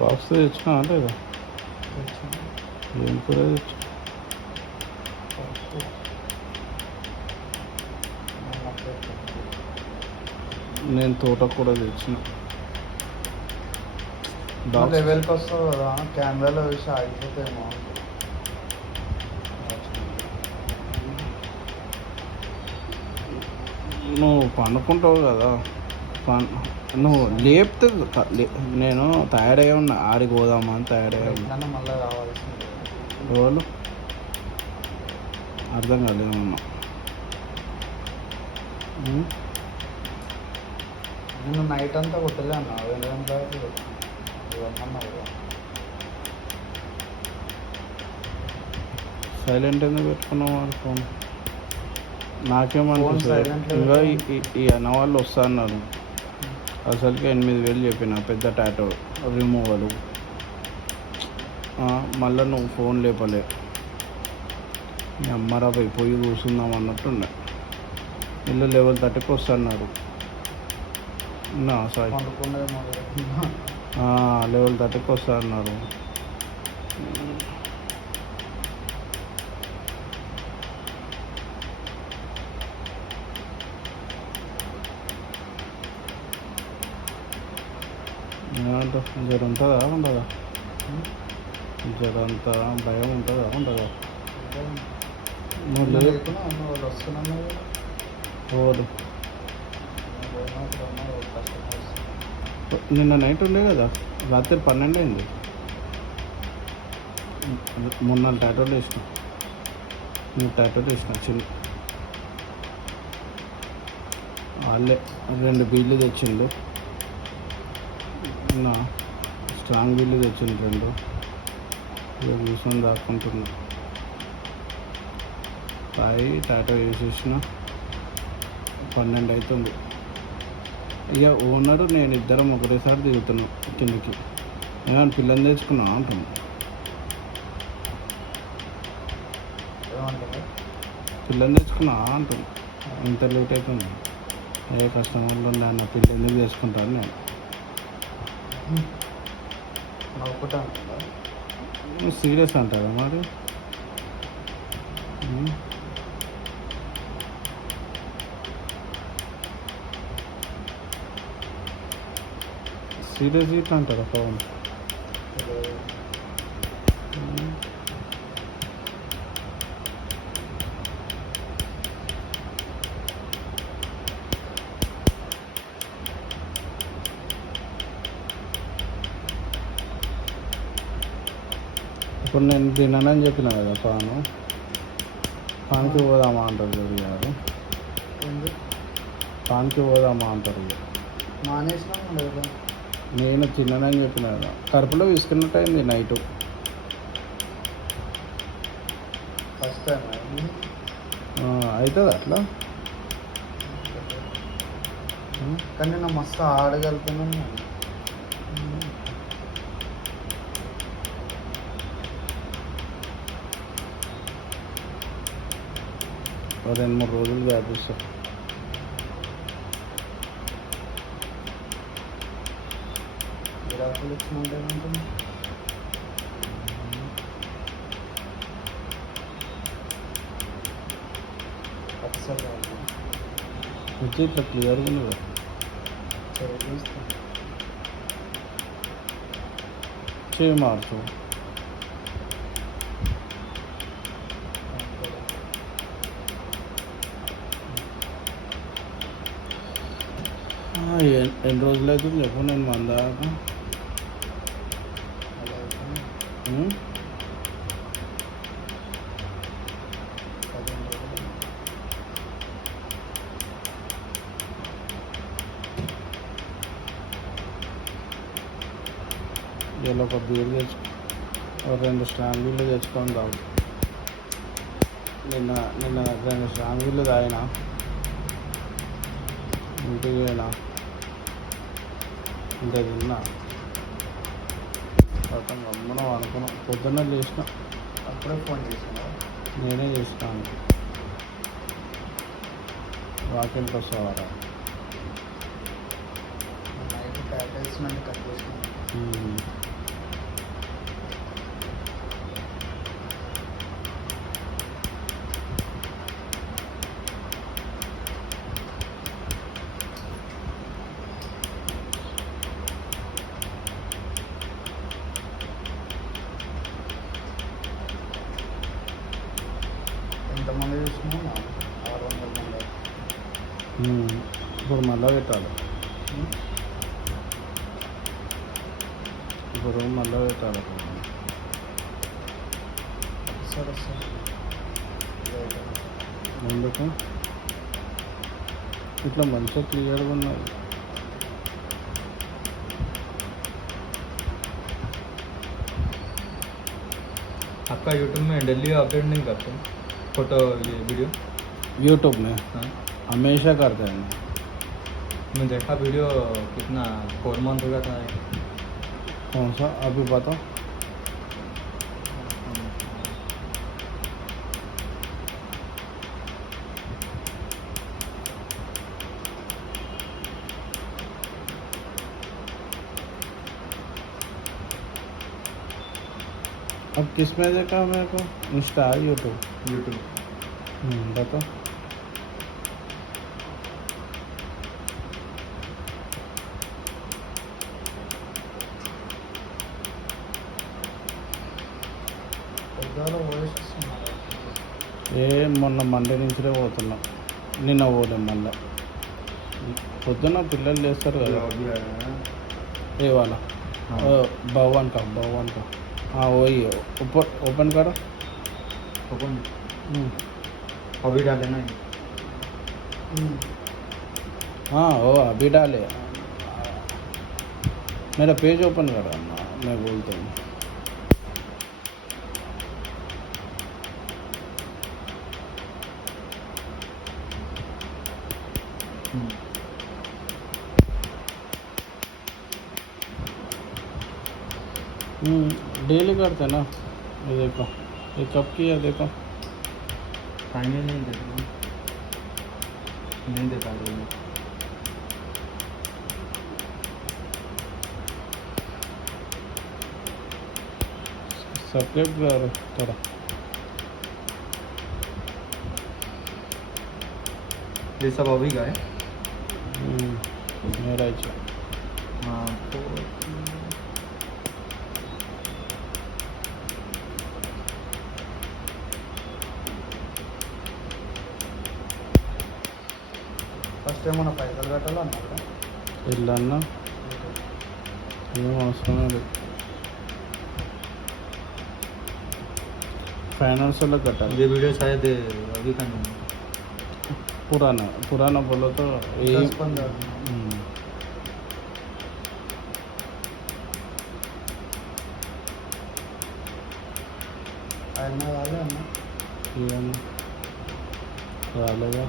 Box తెచ్చుకున్నా లేదా? ఏం కూర తెచ్చు? నేను తోటకూర తెచ్చిన. లెవెల్కి వస్తావు కదా, కెమెరాలో చూసి ఆగిపోతేమో. నువ్వు పండుకుంటావు కదా, నువ్వు లేపితే నేను తయారయ్యే ఉన్నా, ఆడికి పోదామా అని తయారయ్యా ఉన్నా. మళ్ళీ రావాల్సింది ఎవరు అర్థం కాలేదు ఉన్నా. నేను నైట్ అంతా కొట్టలే అన్నా, 2 గంటలకి ఇవన్నీ. సైలెంట్ ఎందుకు పెట్టుకున్నావు వాడు ఫోన్? నాకేమనిపిస్తుంది, ఇంకా ఈ అన్న వాళ్ళు వస్తా అన్నారు. అసలుకి 8,000 చెప్పిన పెద్ద టాటో రిమూవల్. మళ్ళీ నువ్వు ఫోన్ లేపలే, మీ అమ్మరా పోయి కూర్చుందాం అన్నట్టుండే. ఇల్లు లెవెల్ 30కి వస్తున్నారు. సారీ, లెవెల్ 30కి వస్తా అన్నారు. జ్వరం ఉంటుందా ఉండదా? జ్వరంతా భయం ఉంటుందా ఉండదా? ఓడు నిన్న నైట్ ఉండే కదా, రాత్రి 12 అయింది. మొన్న టాటోలు వేసిన, నువ్వు టాటోలు వేసిన చిన్న వాళ్ళే 2 బీళ్ళు తెచ్చిండు. నా స్ట్రాంగ్ బీళ్ళు తెచ్చిండు 2. ఇక కూర్చొని దాక్కుంటున్నా. తాయి టాటో వేసేసిన 12 అవుతుంది. ఇక ఓనరు నేను ఇద్దరం ఒకటేసారి దిగుతున్నాం కిందకి. ఏమన్నా పిల్లని తెచ్చుకున్నా అంటున్నా. పిల్లని తెచ్చుకున్నా అంటున్నా. ఇంత లేట్ అవుతుంది. ఏ కస్టమర్లు ఉండే అన్న పిల్ల ఎందుకు చేసుకుంటాను నేను. సీరియస్ అంటారా మరి? సీరియస్ ఇట్లా అంటారా పవన్? ఇప్పుడు నేను తిన్నానని చెప్పిన కదా పాన్కి పోదామా అంటారు గారు. పాన్కి పోదామా అంటారు. మానేసినా నేను తిన్నానని చెప్పిన కదా, కడుపులో తీసుకున్నట్టు అయింది నైట్. ఫస్ట్ టైం అవుతుంది అట్లా. కానీ నేను మస్తు ఆడగలుగుతున్నాను. 2-3 రోజులు వ్యాపిస్తా. విరాకులు ఇచ్చినట్టు వచ్చి ఇట్లా క్లియర్గా ఉంది. చేయి మార్చు. ఎన్ని రోజులు అవుతుంది చెప్పు, నేను మందాక ఇలా ఒక బీర్ తెచ్చుకో, 2 స్ట్రాంగ్ బీర్లు తెచ్చుకొని తాగు. నిన్న 2 స్ట్రాంగ్ బీర్లు తాగినా, ఇంటికి పోయినా, ఇంకా తిన్నా. మొత్తం గమ్మున అనుకున్నాం. పొద్దున్న లేచిన అప్పుడే ఫోన్ చేసినా, నేనే చేసినాను. వాకింగ్కి వస్తావారా? నైట్ ప్యాకేజ్ కట్ చేసిన. ఎంతమంది చూసినా 600 మంది. ఇప్పుడు మళ్ళీ పెట్టాలి. ఇప్పుడు మళ్ళీ పెట్టాలి. సరే సార్ ఎందుకు ఇట్లా మంచిగా క్లియర్గా ఉన్నది. आपका यूट्यूब में डेली अपडेट नहीं करते फोटो ये वीडियो? यूट्यूब में हाँ हमेशा करते हैं. मैं देखा वीडियो कितना 4 मंथ का था. कौन सा अभी बताओ. अब किस में देखा मेरे को? Insta YouTube. यूट्यूब बताओ. పెద్దవాళ్ళు వాయిస్ వస్తున్నారు. మొన్న మండే నుంచే పోతున్నా. నిన్న పోలేం మళ్ళా. పొద్దున్న పిల్లలు చేస్తారు కదా. अभी आया ये वाला हाँ. भवन का हाँ वही है. ऊपर ओपन करो. ओपन अभी डाले ना ये. हाँ वो अभी डाले. मेरा पेज ओपन करो ना, मैं बोलता हूँ. डेली करते ना. ये देखो ये कब की है देखो. टाइम ही नहीं देखा नहीं देखा रही. सब्सक्राइब करो थोड़ा. ये सब अभी का है. मेरा ही. हाँ तो ఫస్ట్ ఏమన్నా పైసలు కట్టాలన్నారు. వెళ్ళన్నా ఏం అవసరం లేదు. फाइनेंस वाला कटा. ये वीडियो शायद अभी का नहीं है. पुराना बोलो तो ये 10-15 అయినా రాలే అన్న. రాలేదా.